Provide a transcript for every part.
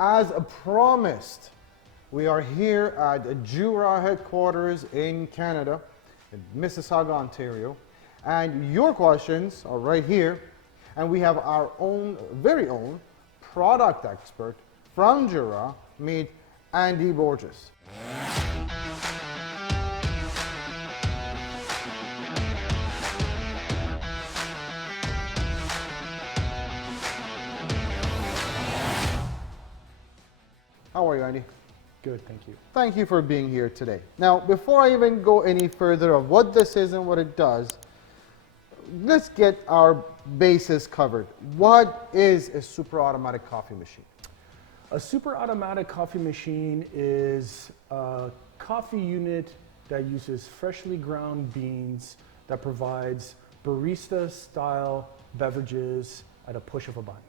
As promised, we are here at Jura headquarters in Canada, in Mississauga, Ontario, and your questions are right here, and we have our own, very own, product expert from Jura, meet Andy Borges. How are you, Andy? Good, thank you. Thank you for being here today. Now, before I even go any further of what this is and what it does, let's get our bases covered. What is a super automatic coffee machine? A super automatic coffee machine is a coffee unit that uses freshly ground beans that provides barista-style beverages at a push of a button.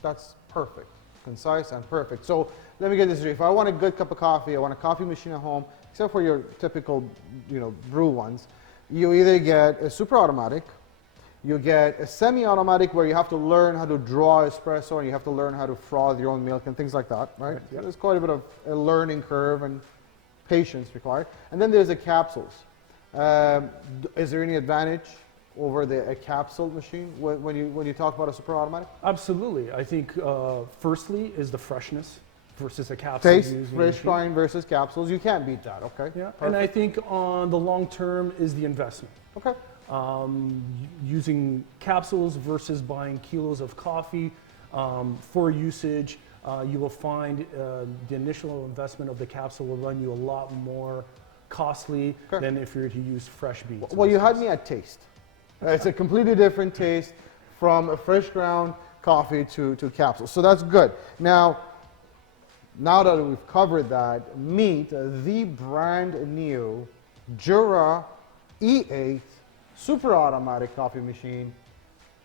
That's perfect. Concise and perfect. So let me get this straight. If I want a good cup of coffee, I want a coffee machine at home, except for your typical, brew ones, you either get a super automatic, you get a semi-automatic where you have to learn how to draw espresso and you have to learn how to froth your own milk and things like that, right? Yep. So there's quite a bit of a learning curve and patience required. And then there's the capsules. Is there any advantage over a capsule machine when you talk about a super automatic? Absolutely. I think firstly is the freshness versus a capsule. Taste, fresh grind versus capsules. You can't beat that, okay? Yeah, perfect. and I think on the long term is the investment. Okay. Using capsules versus buying kilos of coffee for usage, you will find the initial investment of the capsule will run you a lot more costly than if you were to use fresh beans. Well, you had me at taste. It's a completely different taste from a fresh ground coffee to capsules. So that's good. Now that we've covered that, meet the brand new Jura E8 super automatic coffee machine,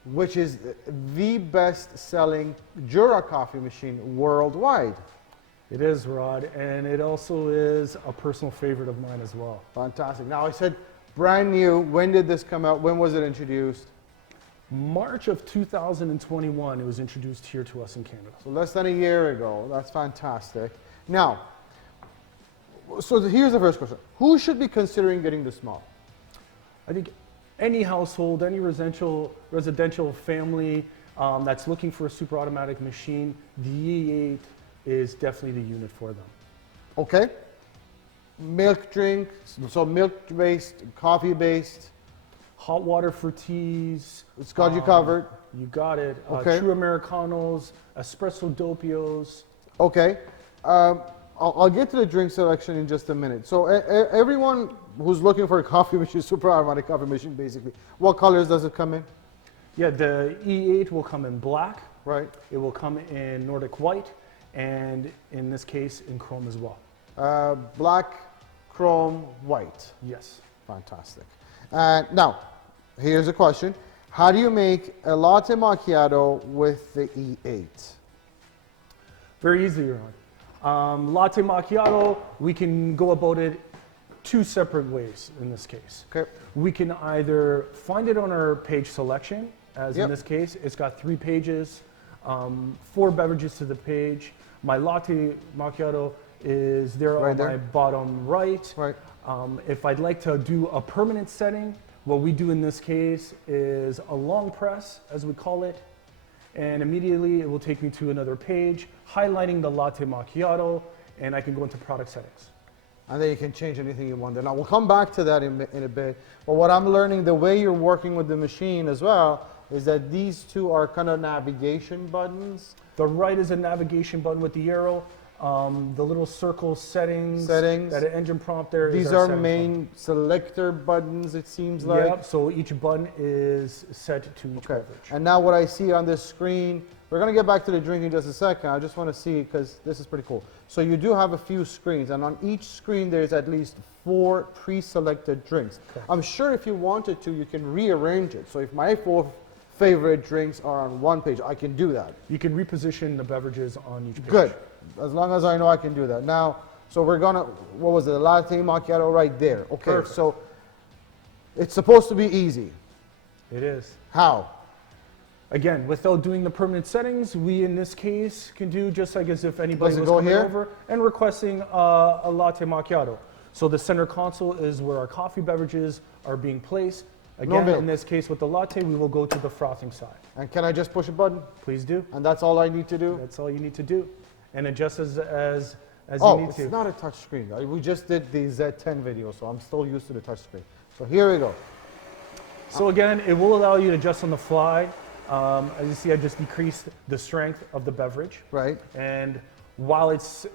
which is the best selling Jura coffee machine worldwide. It is, Rod, and it also is a personal favorite of mine as well. Fantastic. Now I said brand new. When did this come out? When was it introduced? March of 2021, it was introduced here to us in Canada. So less than a year ago. That's fantastic. Now, so here's the first question. Who should be considering getting this model? I think any household, any residential family that's looking for a super automatic machine, the E8 is definitely the unit for them. Okay. Milk drink, so milk-based, coffee-based. Hot water for teas. It's got you covered. You got it. Okay. True Americanos, espresso doppios. Okay. I'll get to the drink selection in just a minute. So everyone who's looking for a coffee machine, super automatic coffee machine, basically, what colors does it come in? Yeah, the E8 will come in black. Right. It will come in Nordic white, and in this case, in chrome as well. Black, chrome, white. Yes. Fantastic. Now, here's a question. How do you make a latte macchiato with the E8? Very easily, Ron. Latte macchiato, we can go about it two separate ways in this case. Okay. We can either find it on our page selection, as in this case, it's got 3 pages, 4 beverages to the page. My latte macchiato is there on my bottom right. Right. If I'd like to do a permanent setting, what we do in this case is a long press, as we call it, and immediately it will take me to another page, highlighting the latte macchiato, and I can go into product settings. And then you can change anything you want there. Now, we'll come back to that in a bit. But what I'm learning, the way you're working with the machine as well, is that these two are kind of navigation buttons. The right is a navigation button with the arrow. The little circle settings. That engine prompt there. These are main selector buttons, it seems like. Yep, so each button is set to each beverage. And now what I see on this screen, we're going to get back to the drink in just a second. I just want to see, because this is pretty cool. So you do have a few screens, and on each screen there's at least 4 pre-selected drinks. Okay. I'm sure if you wanted to, you can rearrange it. So if my 4 favorite drinks are on one page, I can do that. You can reposition the beverages on each page. Good. As long as I know I can do that. Now, so we're gonna, what was it, the latte macchiato right there. Okay, perfect. So it's supposed to be easy. It is. How? Again, without doing the permanent settings, we in this case can do just like as if anybody Does it was go coming here? over and requesting a latte macchiato. So the center console is where our coffee beverages are being placed. Again, milk. in this case with the latte, we will go to the frothing side. And can I just push a button? Please do. And that's all I need to do? That's all you need to do. And adjust as you Oh, need it's to. not a touch screen. We just did the Z10 video, so I'm still used to the touch screen. So here we go. So again, it will allow you to adjust on the fly. As you see, I just decreased the strength of the beverage. Right. And while it's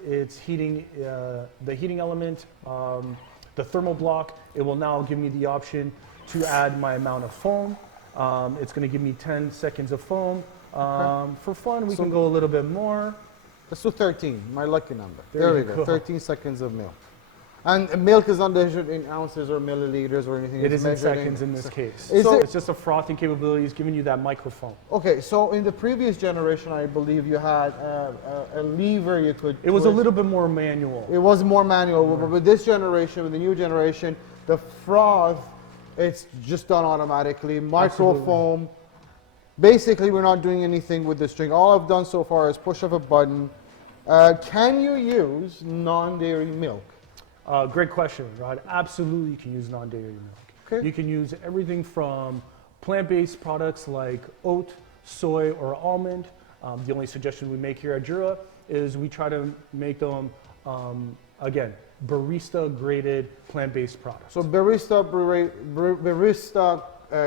heating, the heating element, the thermal block, it will now give me the option to add my amount of foam. It's going to give me 10 seconds of foam. For fun, we can go a little bit more. Let's do 13, my lucky number. There There we you go, go. 13 seconds of milk. And milk is not measured in ounces or milliliters or anything. It It's is in measured seconds in this case. Is So it- it's just a frothing capability. It's giving you that microfoam. Okay, so in the previous generation, I believe you had a lever you could It was a twist. little bit more manual. It was more manual, but with this generation, with the new generation, the froth, it's just done automatically. Microfoam. Basically, we're not doing anything with the string. All I've done so far is push of a button. Can you use non-dairy milk? Great question, Rod. Absolutely, you can use non-dairy milk. Okay. You can use everything from plant-based products like oat, soy, or almond. The only suggestion we make here at Jura is we try to make them, again, barista-graded plant-based products. So barista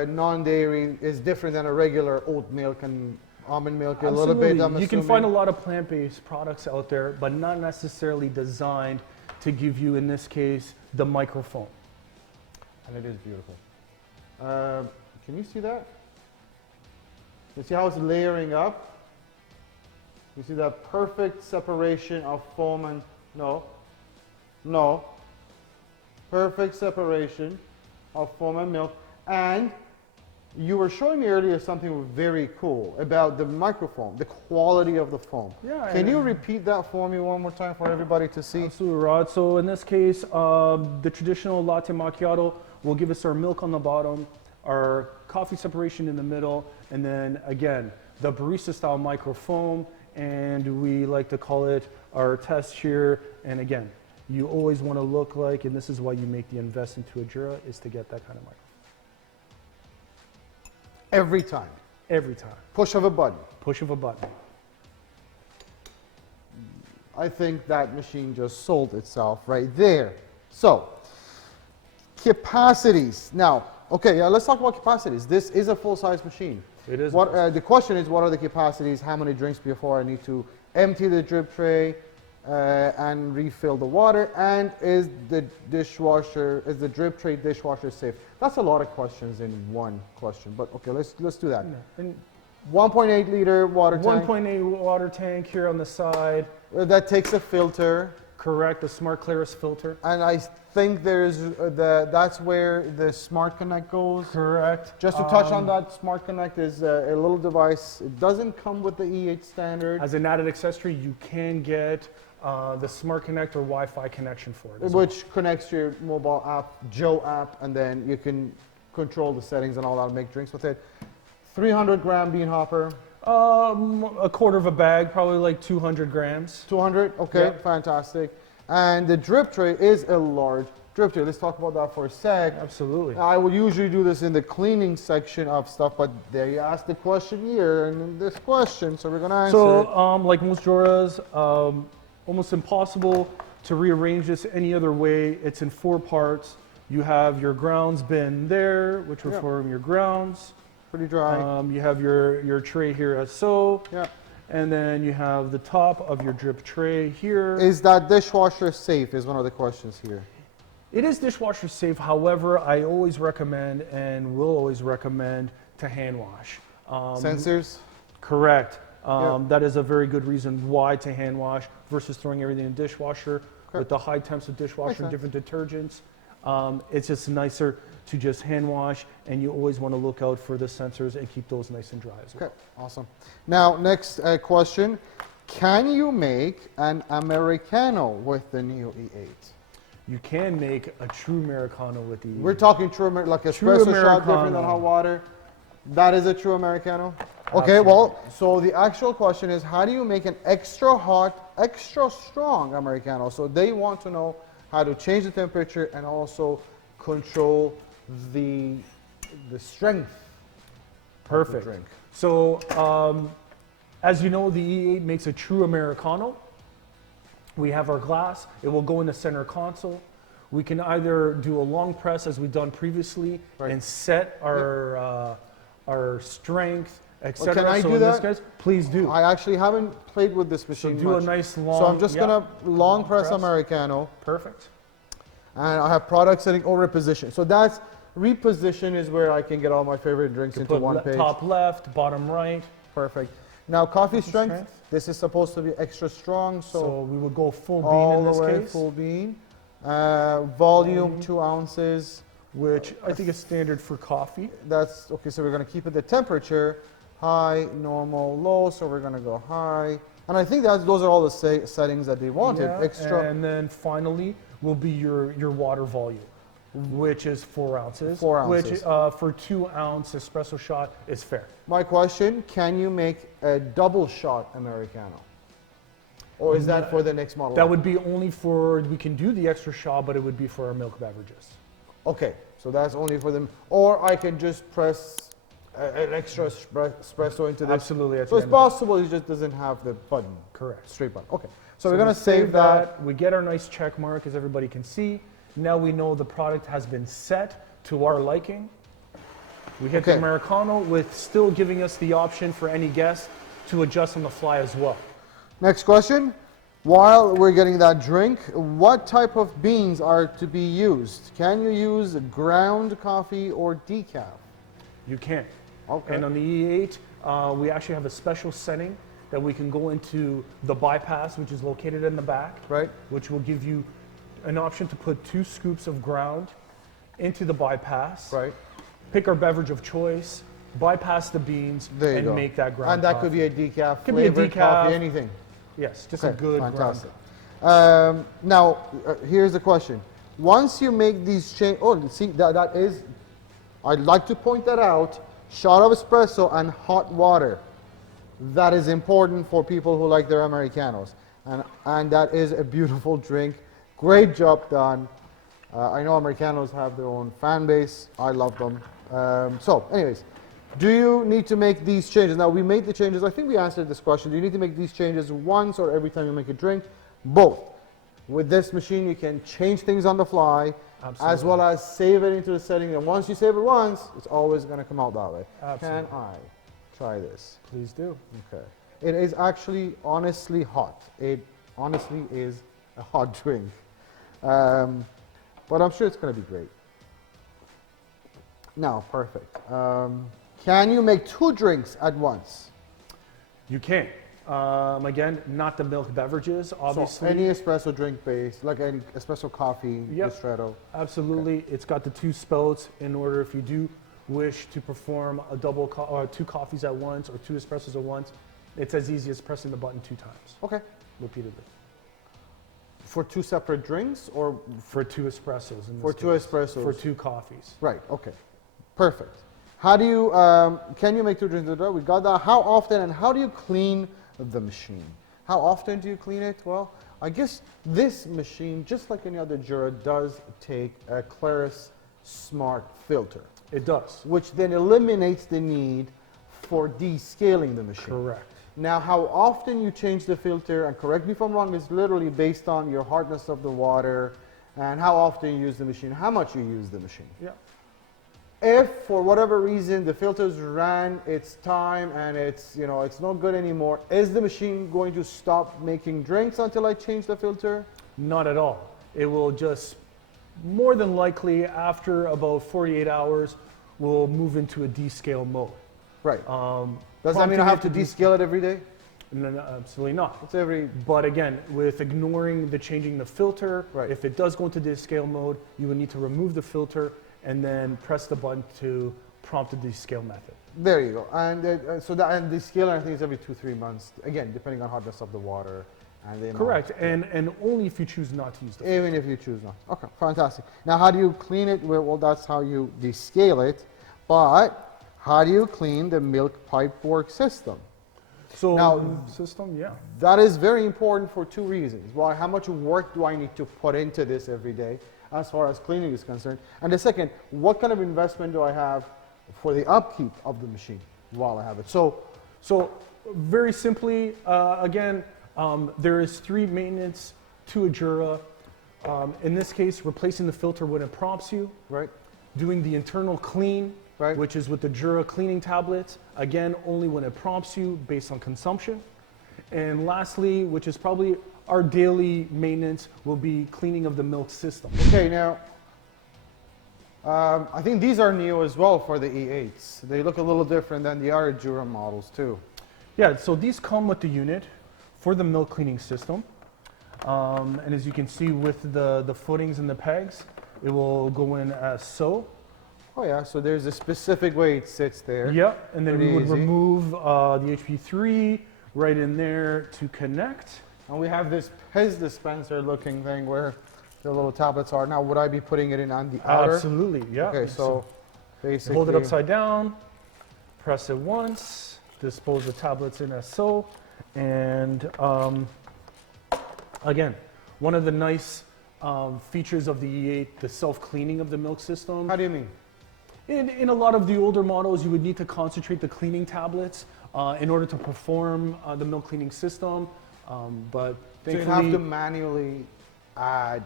non-dairy is different than a regular oat milk and almond milk a little bit. Absolutely. I'm You can assuming. find a lot of plant-based products out there, but not necessarily designed to give you, in this case, the microfoam. And it is beautiful. Can you see that? You see how it's layering up? You see that perfect separation of foam and no. Perfect separation of foam and milk. And you were showing me earlier something very cool about the microfoam, the quality of the foam. Yeah, Can you repeat that for me one more time for everybody to see? Absolutely, Rod. So in this case, the traditional latte macchiato will give us our milk on the bottom, our coffee separation in the middle, and then again, the barista style microfoam, and we like to call it our test here. And again, you always want to look like, and this is why you make the invest into a Jura, is to get that kind of microphone. Every time. Every time. Push of a button. Push of a button. I think that machine just sold itself right there. So, capacities. Now, okay, let's talk about capacities. This is a full-size machine. It is. The question is, what are the capacities? How many drinks before I need to empty the drip tray and refill the water? And is the drip tray dishwasher safe? That's a lot of questions in one question. But okay, let's do that. And 1.8 liter water tank. 1.8 water tank here on the side. That takes a filter. Correct, the Smart Clarus filter. And I think there's that's where the Smart Connect goes. Correct. Just to touch on that, Smart Connect is a little device. It doesn't come with the E8 standard, As an added accessory, you can get the Smart Connect or Wi-Fi connection for it as well. which connects to your mobile app, Joe app, and then you can control the settings and all that and make drinks with it. 300 gram bean hopper. A quarter of a bag, probably like 200 grams. 200, okay, Yeah. fantastic. And the drip tray is a large drip tray. Let's talk about that for a sec. Absolutely. I would usually do this in the cleaning section of stuff, but there you asked the question here and this question, so we're gonna answer it. So, like most Juras, almost impossible to rearrange this any other way. It's in 4 parts. You have your grounds bin there, which will Yeah. form your grounds. Pretty dry. You have your tray here as so. Yeah. And then you have the top of your drip tray here. Is that dishwasher safe is one of the questions here. It is dishwasher safe. However, I always recommend and will always recommend to hand wash. Sensors? Correct. Yeah. That is a very good reason why to hand wash versus throwing everything in the dishwasher. Okay. With the high temps of dishwasher and Makes different detergents. It's just nicer to just hand wash, and you always want to look out for the sensors and keep those nice and dry as well. Okay, awesome. Now, next question. Can you make an Americano with the new E8? You can make a true Americano with the... We're talking true, like True espresso shot, different Americano. than hot water. That is a true Americano? Okay, well, so the actual question is, how do you make an extra hot, extra strong Americano? So they want to know how to change the temperature and also control the strength of the drink. So, as you know, the E8 makes a true Americano. We have our glass. It will go in the center console. We can either do a long press, as we've done previously, and set our strength, etc. Can I do that? Case, please do. I actually haven't played with this machine So do much. a nice long. So I'm just gonna long press Americano. Perfect. And I have product setting or reposition. So that's reposition is where I can get all my favorite drinks into one page. Top left, bottom right. Perfect. Now coffee strength. This is supposed to be extra strong. So we would go full bean all in the this way case. full bean. Volume 2 ounces. Which I think is standard for coffee. That's okay. So we're gonna keep it the temperature high, normal, low. So we're gonna go high. And I think those are all the settings that they wanted. Extra. And then finally will be your water volume, which is 4 ounces. 4 ounces. Which for 2 ounce espresso shot is fair. My question, can you make a double shot Americano? Or is that for the next model? That would be only for, we can do the extra shot, but it would be for our milk beverages. Okay, so that's only for them. Or I can just press an extra espresso into this. Absolutely. So it's possible, it just doesn't have the button. Correct. Straight button. Okay, so we're going to save that. We get our nice check mark, as everybody can see. Now we know the product has been set to our liking. We hit the Americano with still giving us the option for any guest to adjust on the fly as well. Next question. While we're getting that drink, what type of beans are to be used? Can you use ground coffee or decaf? You can. Okay. And on the E8, we actually have a special setting that we can go into the bypass, which is located in the back, right? Which will give you an option to put 2 scoops of ground into the bypass. Right. Pick our beverage of choice, bypass the beans, and make that ground. And that coffee. could be a decaf, could be a flavored decaf, coffee, anything. Yes, just a good fantastic. Now, here's the question. Once you make these changes, oh, see, that is, I'd like to point that out, shot of espresso and hot water. That is important for people who like their Americanos. And that is a beautiful drink. Great job done. I know Americanos have their own fan base. I love them. So, anyways, do you need to make these changes? Now, we made the changes. I think we answered this question. Do you need to make these changes once or every time you make a drink? Both. With this machine, you can change things on the fly, as well as save it into the setting. And once you save it once, it's always going to come out that way. Absolutely. Can I try this? Please do. Okay. It is actually honestly hot. It honestly is a hot drink. But I'm sure it's going to be great. Now, perfect. Can you make 2 drinks at once? You can. Again, not the milk beverages, obviously. So any espresso drink base, like any espresso coffee, ristretto. Absolutely. Okay. It's got the 2 spouts in order if you do wish to perform a double or 2 coffees at once or 2 espressos at once. It's as easy as pressing the button 2 times. Okay. Repeatedly. For 2 separate drinks or? For 2 espressos. For 2 espressos. For 2 coffees. Right. Okay. Perfect. How do you, can you make 2 drinks? We got that. How often and how do you clean the machine? How often do you clean it? Well, I guess this machine, just like any other Jura, does take a Claris Smart filter. It does. Which then eliminates the need for descaling the machine. Correct. Now, how often you change the filter, and correct me if I'm wrong, is literally based on your hardness of the water and how often you use the machine, how much you use the machine. Yeah. If for whatever reason the filters ran its time and it's not good anymore, is the machine going to stop making drinks until I change the filter? Not at all. It will just, more than likely, after about 48 hours, will move into a descale mode. Right. Does that mean I have to descale it every day? No, absolutely not. It's every. But again, with ignoring the changing the filter, right. If it does go into descale mode, you would need to remove the filter and then press the button to prompt the descale method. There you go. And so that and descale, I think, is every 2-3 months. Again, depending on hardness of the water and the amount. Correct. And only if you choose not to use the filter. Even if you choose not. Okay, fantastic. Now, how do you clean it? Well, that's how you descale it. But how do you clean the milk pipe work system? So Now- system, yeah. That is very important for two reasons. One, how much work do I need to put into this every day as far as cleaning is concerned? And the second, what kind of investment do I have for the upkeep of the machine while I have it? So very simply, again, there is 3 maintenance to a Jura. In this case, replacing the filter when it prompts you, Right? doing the internal clean, Right. which is with the Jura cleaning tablets, again, only when it prompts you based on consumption. And lastly, which is probably our daily maintenance, will be cleaning of the milk system. Okay, now, I think these are new as well for the E8s. They look a little different than the other Jura models too. Yeah, so these come with the unit for the milk cleaning system. And as you can see with the footings and the pegs, it will go in as so. Oh yeah, so there's a specific way it sits there. Yep, and then we Pretty would easy. remove the HP3 right in there to connect. And we have this Pez dispenser looking thing where the little tablets are. Now, would I be putting it in on the outer? Absolutely, yeah. Okay, so basically. Hold it upside down, press it once, dispose the tablets in as so, and again, one of the nice features of the E8, the self-cleaning of the milk system. How do you mean? In a lot of the older models, you would need to concentrate the cleaning tablets in order to perform the milk cleaning system, but They have typically to manually add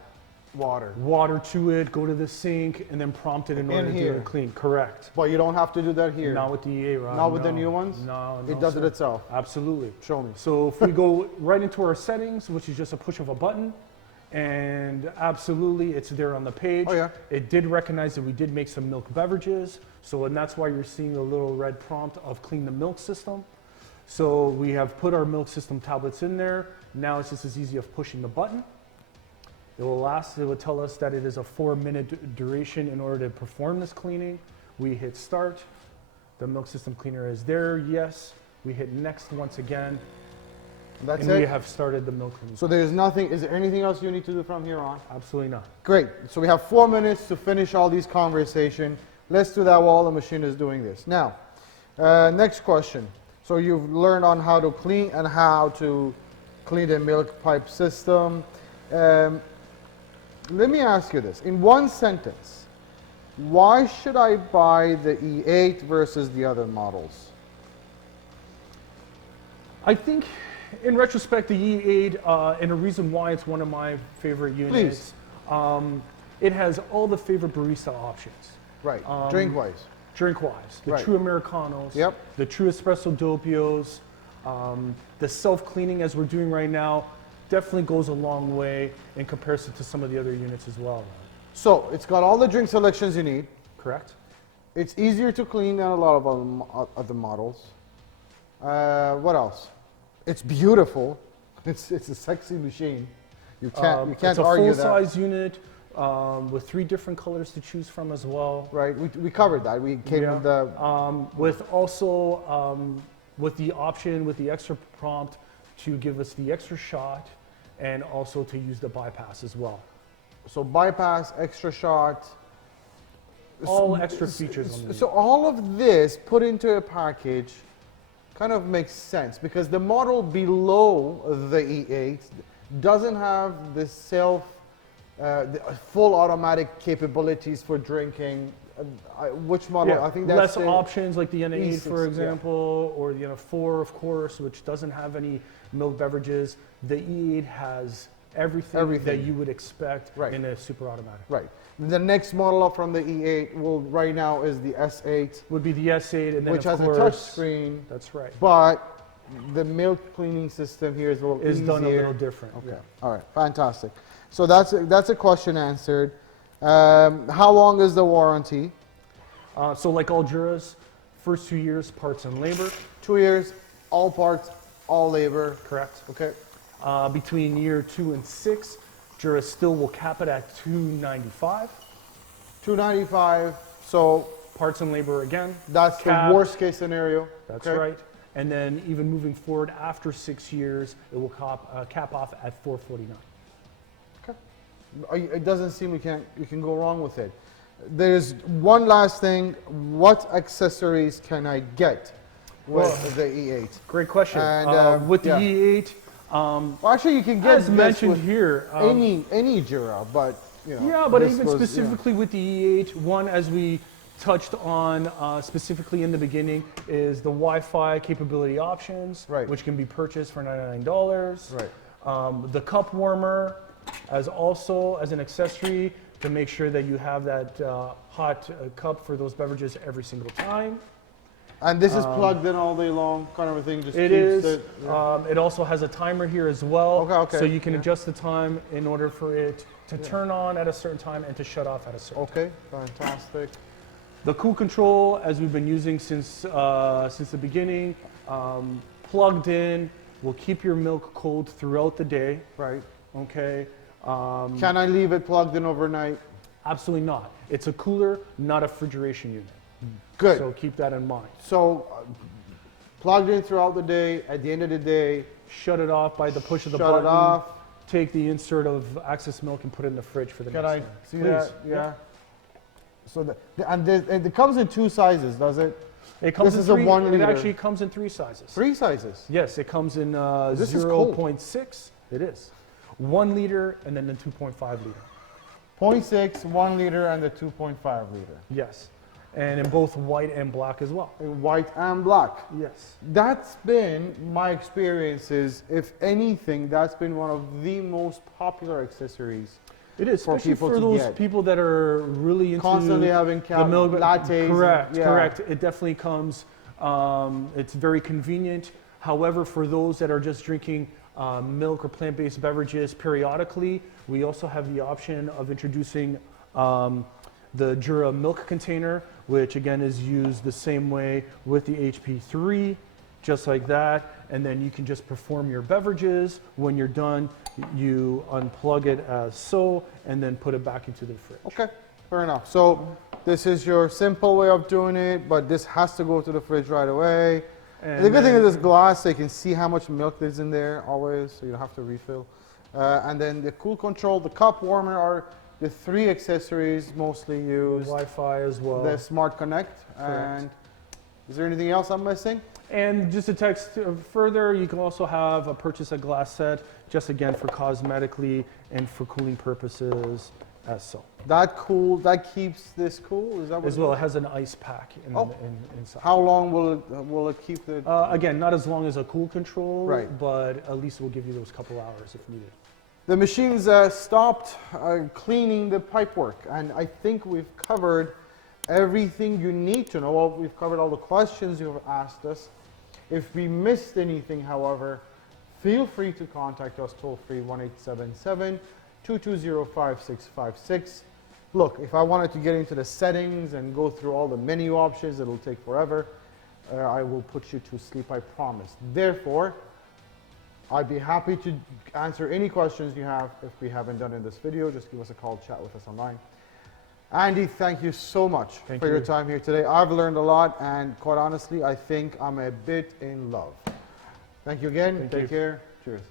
water. water to it, go to the sink, and then prompt it in order to do here. it clean. Correct. But you don't have to do that here. Not with the E8, right? Not with the No. new ones? No, It does it sir. itself. Absolutely. Show me. So if we go right into our settings, which is just a push of a button, and absolutely it's there on the page. Oh, yeah. It did recognize that we did make some milk beverages, and that's why you're seeing the little red prompt of clean the milk system. So we have put our milk system tablets in there. Now it's just as easy of pushing the button. It will tell us that it is a 4-minute duration in order to perform this cleaning. We hit start. The milk system cleaner is there, yes. We hit next once again. That's and it. we have started the milk cleaning. So there's nothing, is there anything else you need to do from here on? Absolutely not. Great. So we have 4 minutes to finish all these conversations. Let's do that while the machine is doing this. Now, next question. So you've learned on how to clean and how to clean the milk pipe system. Let me ask you this. In one sentence, why should I buy the E8 versus the other models? I think, in retrospect, the E8, and a reason why it's one of my favorite units, it has all the favorite barista options. Right. Drink-wise. Drink-wise, the Right. true Americanos, Yep. the true espresso doppios, the self-cleaning as we're doing right now definitely goes a long way in comparison to some of the other units as well. So it's got all the drink selections you need. Correct? It's easier to clean than a lot of other models. What else? It's beautiful. It's a sexy machine. You can't It's a argue that. full-size unit with 3 different colors to choose from as well. Right. We covered that. We came with the With also with the option with the extra prompt to give us the extra shot and also to use the bypass as well. so bypass, extra shot. All extra features on the So all of this put into a package kind of makes sense because the model below the E8 doesn't have the the full automatic capabilities for drinking. Which model? Yeah, I think that's less the options like the N8, E6, for yeah. example, or the N4, of course, which doesn't have any milk beverages. The E8 has everything that you would expect Right. in a super automatic. Right. The next model up from the E8 right now is the S8, Would be the S8, and then which of has course, a touch screen, That's right. but the milk cleaning system here is a little Is easier. done a little different. Okay. Yeah. All right. Fantastic. So that's a question answered. How long is the warranty? So like all Juras, first 2 years, parts and labor, 2 years, all parts, all labor. correct? Okay. Between year 2 and 6, Jura still will cap it at $295. $295. So Parts and labor again. that's Cap. the worst case scenario. That's okay? right. And then even moving forward after 6 years, it will cap off at $449. It doesn't seem we can go wrong with it. there's one last thing. What accessories can I get with the E8? Great question. And, with the yeah. E8, Well, actually, you can get as this mentioned with here, any Jura, but you know. yeah, but this even was, specifically with the E8, one, as we touched on specifically in the beginning, is the Wi-Fi capability options, Right. which can be purchased for $99. Right. The cup warmer as also as an accessory to make sure that you have that hot cup for those beverages every single time. And this is plugged in all day long, kind of a thing. Just It keeps is. it. Yeah. It also has a timer here as well, Okay, so you can yeah. adjust the time in order for it to turn on at a certain time and to shut off at a certain time. Okay, fantastic. The cool control, as we've been using since the beginning, plugged in, will keep your milk cold throughout the day. Right. Okay. Can I leave it plugged in overnight? Absolutely not. It's a cooler, not a refrigeration unit. Good. So keep that in mind. So, plugged in throughout the day. At the end of the day, Shut it off by the push of the shut button. it off. Take the insert of Access Milk and put it in the fridge for the Can next I day. see Please. that? Yeah. So, and it comes in 2 sizes, does it? It comes This in is a 3. 1 It liter. actually comes in 3 sizes. 3 sizes. Yes, it comes in This is cool. 0.6. It is 1 liter and then the 2.5 liter. 0.6, 1 liter, and the 2.5 liter. Yes, and in both white and black as well. In white and black. Yes. That's been my experiences. If anything, that's been one of the most popular accessories. It is, For especially people for to those get. people that are really into Constantly having the milk lattes. Correct, yeah. correct. It definitely comes. It's very convenient. However, for those that are just drinking milk or plant-based beverages periodically, we also have the option of introducing the Jura milk container, which again is used the same way with the HP3, just like that. And then you can just perform your beverages. When you're done, you unplug it as so, and then put it back into the fridge. Okay, fair enough. So this is your simple way of doing it, but this has to go to the fridge right away. And The good thing then- is this glass, so you can see how much milk is in there always, so you don't have to refill. And then the cool control, the cup warmer are the 3 accessories mostly used. Wi-Fi as well. The Smart Connect. Correct. And is there anything else I'm missing? And just to text further, you can also have a purchase a glass set, just again for cosmetically and for cooling purposes as so. That keeps this cool? Is that what As well, it has an ice pack inside. How long will it keep the... Again, not as long as a cool control, Right. but at least we'll give you those couple hours if needed. The machines stopped cleaning the pipework, and I think we've covered everything you need to know. Well, we've covered all the questions you've asked us. If we missed anything, however, feel free to contact us toll-free 1-877-220-5656. Look, if I wanted to get into the settings and go through all the menu options, it'll take forever. I will put you to sleep, I promise. Therefore, I'd be happy to answer any questions you have. If we haven't done in this video, just give us a call, chat with us online. Andy, thank you so much for your time here today. I've learned a lot, and quite honestly, I think I'm a bit in love. Thank you again. Take care. Cheers.